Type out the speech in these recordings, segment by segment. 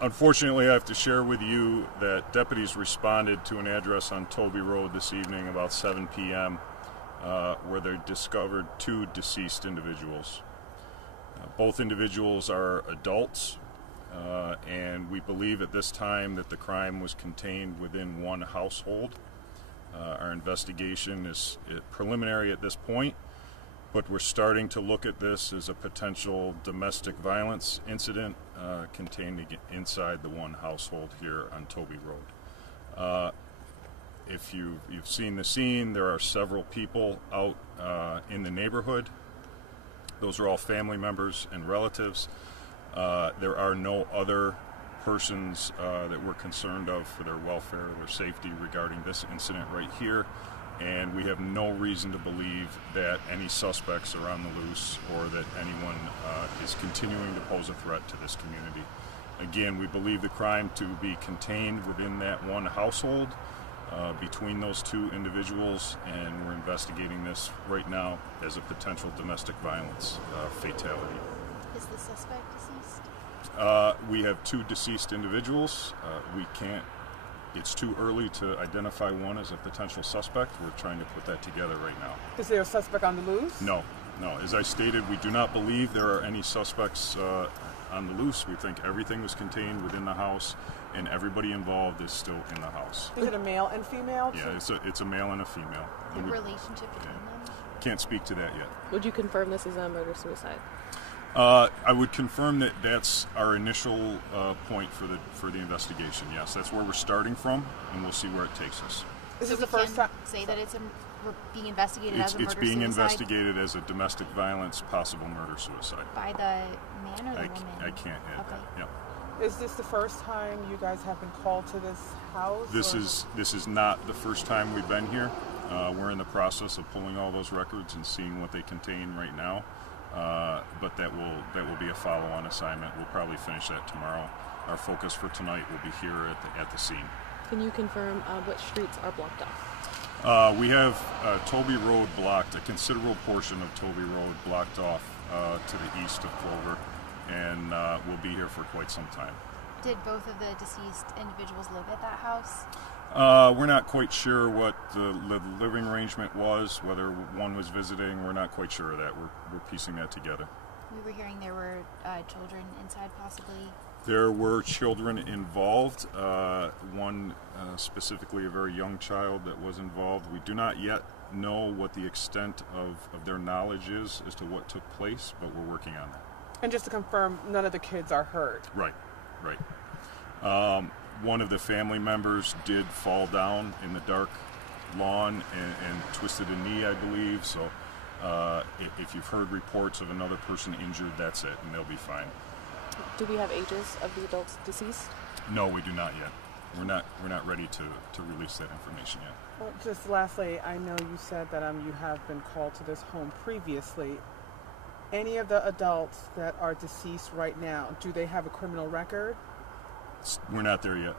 Unfortunately, I have to share with you that deputies responded to an address on Tobey Road this evening about 7 p.m. Where they discovered two deceased individuals. Both individuals are adults, and we believe at this time that the crime was contained within one household. Our investigation is preliminary at this point, but we're starting to look at this as a potential domestic violence incident contained inside the one household here on Tobey Road. If you've seen the scene, there are several people out in the neighborhood. Those are all family members and relatives. There are no other persons that we're concerned of for their welfare or their safety regarding this incident right here. And we have no reason to believe that any suspects are on the loose or that anyone is continuing to pose a threat to this community. Again, we believe the crime to be contained within that one household between those two individuals, and we're investigating this right now as a potential domestic violence fatality. Is the suspect deceased? We have two deceased individuals. It's too early to identify one as a potential suspect. We're trying to put that together right now. Is there a suspect on the loose? No. As I stated, we do not believe there are any suspects on the loose. We think everything was contained within the house, and everybody involved is still in the house. Is it a male and female? Yeah, it's a male and a female. The relationship between them? Can't speak to that yet. Would you confirm this is a murder-suicide? I would confirm that that's our initial point for the investigation. Yes, that's where we're starting from, and we'll see where it takes us. Is this the first time? Say that it's being investigated as a murder-suicide? It's being investigated as a domestic violence, possible murder-suicide. By the man or the woman? I can't add that. Yep. Is this the first time you guys have been called to this house? This is not the first time we've been here. We're in the process of pulling all those records and seeing what they contain right now. But that will be a follow-on assignment. We'll probably finish that tomorrow. Our focus for tonight will be here at the scene. Can you confirm which streets are blocked off? We have Tobey Road blocked, a considerable portion of Tobey Road blocked off to the east of Clover, and we'll be here for quite some time. Did both of the deceased individuals live at that house? We're not quite sure what the living arrangement was, whether one was visiting. We're not quite sure of that. We're piecing that together. We were hearing there were children inside, possibly. There were children involved. One specifically a very young child that was involved. We do not yet know what the extent of their knowledge is as to what took place, but we're working on that. And just to confirm, none of the kids are hurt? Right. One of the family members did fall down in the dark lawn and twisted a knee, I believe. So if you've heard reports of another person injured, that's it, and they'll be fine. Do we have ages of the adults deceased? No, we do not yet. We're not ready to release that information yet. Well, just lastly, I know you said that you have been called to this home previously. Any of the adults that are deceased right now, do they have a criminal record? We're not there yet.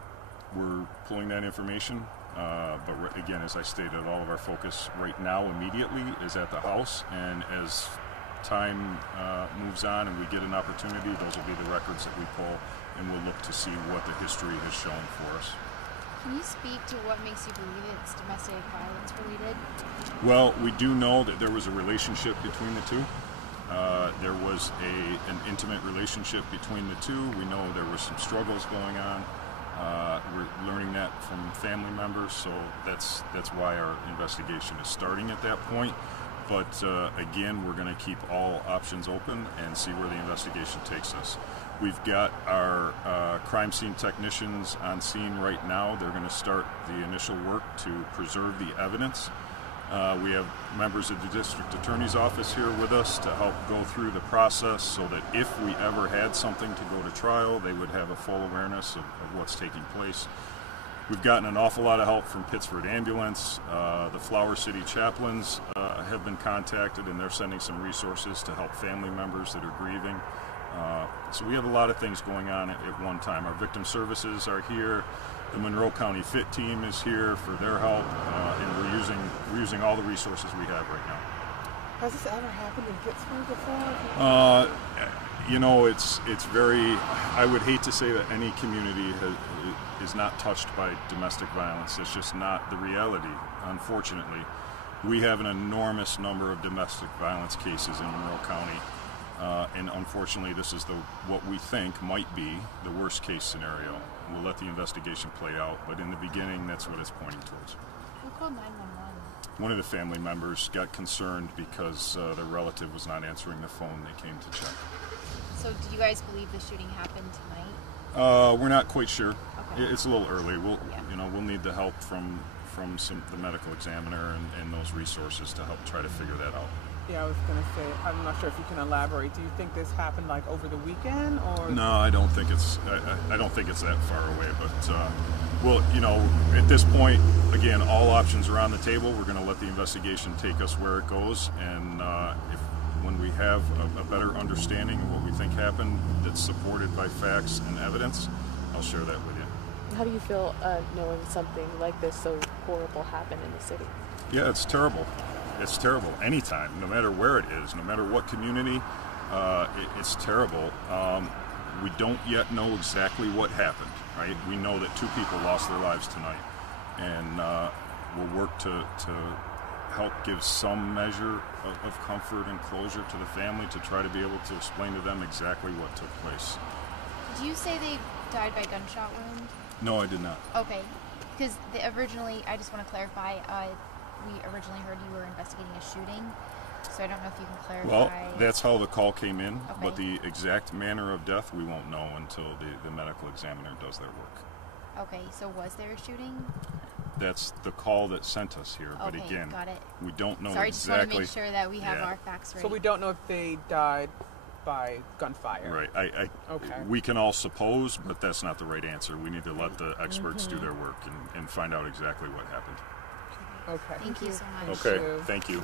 We're pulling that information, but again, as I stated, all of our focus right now immediately is at the house, and as time moves on and we get an opportunity, those will be the records that we pull, and we'll look to see what the history has shown for us. Can you speak to what makes you believe it's domestic violence related? Well, we do know that there was a relationship between the two. There was an intimate relationship between the two. We know there were some struggles going on. We're learning that from family members, so that's why our investigation is starting at that point. But again, we're going to keep all options open and see where the investigation takes us. We've got our crime scene technicians on scene right now. They're going to start the initial work to preserve the evidence. We have members of the district attorney's office here with us to help go through the process so that if we ever had something to go to trial, they would have a full awareness of what's taking place. We've gotten an awful lot of help from Pittsford Ambulance. The Flower City chaplains have been contacted, and they're sending some resources to help family members that are grieving. So we have a lot of things going on at one time. Our victim services are here. The Monroe County Fit team is here for their help, and we're using all the resources we have right now. Has this ever happened in Pittsford before? You know, it's very. I would hate to say that any community is not touched by domestic violence. It's just not the reality. Unfortunately, we have an enormous number of domestic violence cases in Monroe County, and unfortunately, this is what we think might be the worst case scenario. We'll let the investigation play out, but in the beginning, that's what it's pointing towards. Who called 911? One of the family members got concerned because their relative was not answering the phone. They came to check. So, do you guys believe the shooting happened tonight? We're not quite sure. Okay. It's a little early. We'll need the help from the medical examiner and those resources to help try to figure that out. Yeah, I was going to say, I'm not sure if you can elaborate. Do you think this happened like over the weekend, or? No, I don't think it's. I don't think it's that far away. But well, at this point, again, all options are on the table. We're going to let the investigation take us where it goes, and when we have a better understanding of what we think happened, that's supported by facts and evidence, I'll share that with you. How do you feel knowing something like this so horrible happened in the city? Yeah, it's terrible. It's terrible. Anytime, no matter where it is, no matter what community, it's terrible. We don't yet know exactly what happened, right? We know that 2 people lost their lives tonight, and we'll work to help give some measure of comfort and closure to the family to try to be able to explain to them exactly what took place. Did you say they died by gunshot wound? No, I did not. Okay, because originally, I just want to clarify, we originally heard you were investigating a shooting, so I don't know if you can clarify. Well, that's how the call came in, Okay. but the exact manner of death we won't know until the medical examiner does their work. Okay, so was there a shooting? That's the call that sent us here, but Okay, again, got it. we don't know Sorry, exactly. just want to make sure that we have Yeah. our facts right. So we don't know if they died by gunfire. Right. Okay. We can all suppose, but that's not the right answer. We need to let the experts do their work and find out exactly what happened. Okay. Thank you so much. Okay, you. thank you.